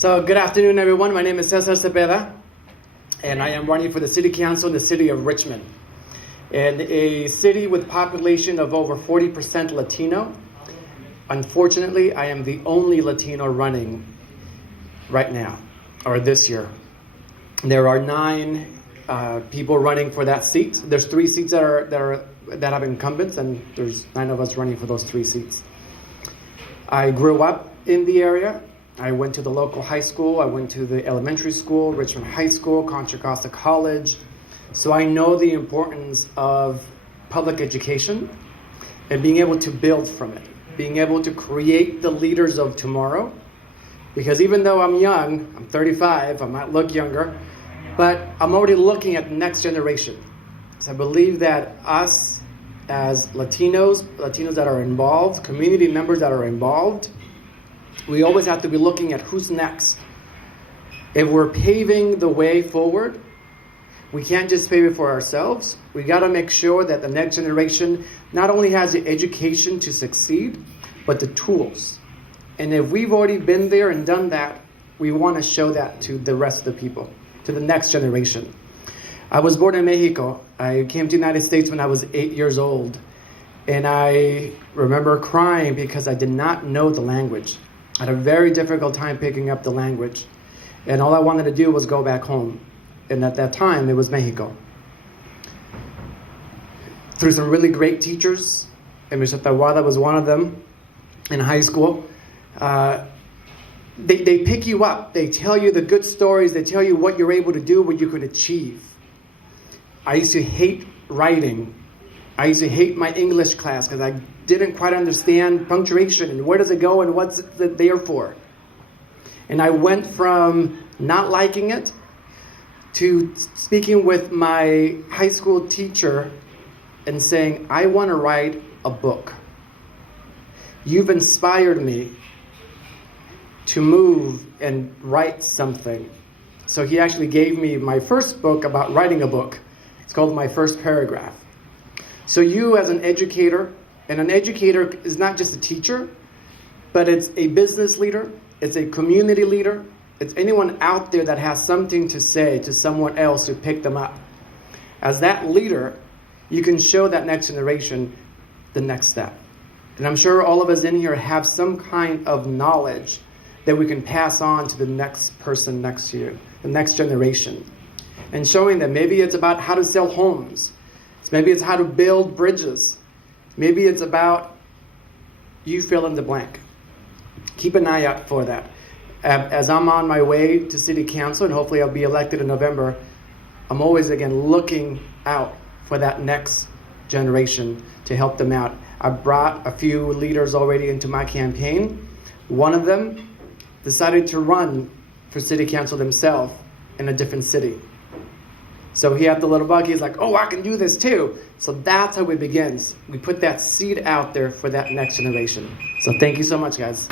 So good afternoon, everyone. My name is Cesar Zepeda, and I am running for the City Council in the City of Richmond. In a city with population of over 40% Latino, unfortunately, I am the only Latino running right now, or this year. There are 9 people running for that seat. There's 3 seats that have incumbents, and there's 9 of us running for those 3 seats. I grew up in the area. I went to the local high school. I went to the elementary school, Richmond High School, Contra Costa College. So I know the importance of public education and being able to build from it, being able to create the leaders of tomorrow. Because even though I'm young, I'm 35, I might look younger, but I'm already looking at the next generation. So I believe that us as Latinos that are involved, community members that are involved, we always have to be looking at who's next. If we're paving the way forward, we can't just pave it for ourselves. We got to make sure that the next generation not only has the education to succeed, but the tools. And if we've already been there and done that, we want to show that to the rest of the people, to the next generation. I was born in Mexico. I came to the United States when I was 8 years old. And I remember crying because I did not know the language. I had a very difficult time picking up the language. And all I wanted to do was go back home. And at that time, it was Mexico. Through some really great teachers, and Mr. Tawada was one of them in high school, they pick you up. They tell you the good stories. They tell you what you're able to do, what you could achieve. I used to hate writing. I used to hate my English class because I didn't quite understand punctuation and where does it go and what's it there for. And I went from not liking it to speaking with my high school teacher and saying, I want to write a book. You've inspired me to move and write something. So he actually gave me my first book about writing a book. It's called My First Paragraph. So you as an educator, and an educator is not just a teacher, but it's a business leader, it's a community leader, it's anyone out there that has something to say to someone else to pick them up. As that leader, you can show that next generation the next step. And I'm sure all of us in here have some kind of knowledge that we can pass on to the next person next to you, the next generation. And showing them maybe it's about how to sell homes. Maybe it's how to build bridges. Maybe it's about you fill in the blank. Keep an eye out for that. As I'm on my way to City Council, and hopefully I'll be elected in November, I'm always, again, looking out for that next generation to help them out. I brought a few leaders already into my campaign. One of them decided to run for City Council himself in a different city. So he had the little bug. He's like, oh, I can do this too. So that's how it begins. We put that seed out there for that next generation. So thank you so much, guys.